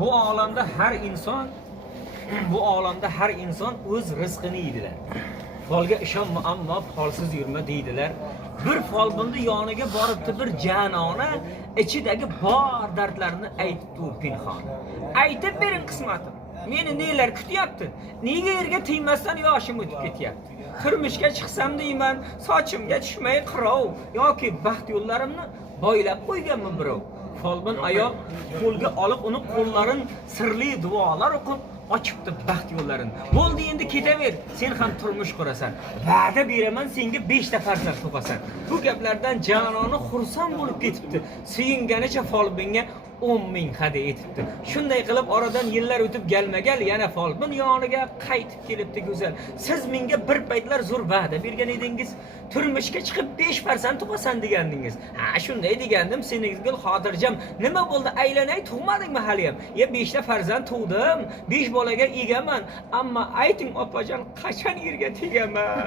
Bu olamda her inson o'z rizqini yeydilar. Folga ishonma, ammo folsiz yurma deydilar. Bir folbinni yoniga boribdi bir janona, ichidagi bor dardlarini aytdi u pinhon. Aytib bering qismatim. Meni nelar kutyapti? Nega yerga tegmasdan yoshim o'tib ketyapti? Turmushga chiqsam deyman, sochimga tushmay qirov yoki baxt yo'llarimni boylab qo'yganman birov. Folbin ayol qo'lga olib uni qo'llarin sirli duolar o'qib ochibdi baxt yo'llarini. Bo'ldi endi ketaver, sen ham turmush qurasan. Va'da beraman senga 5 ta farzand tug'asan. Bu gaplardan janoni xursand bo'lib ketibdi. Suyunganicha folbinga 10 ming hadya etibdi. Shunday qilib oradan yillar o'tib galma-gal yana folbin yoniga qaytib kelibdi go'zal. Siz menga bir paytlar zo'r va'da bergan edingiz. Turmushga chiqib 5 farzand tug'asan degandingiz. Ha, shunday degandim, seningizga xotirjam. Nima bo'ldi? Aylanay tug'madingmi hali ham? 5 ta farzand tug'dim. 5 bolaga egaman. Ammo ayting opajon, qachon yerga tegaman?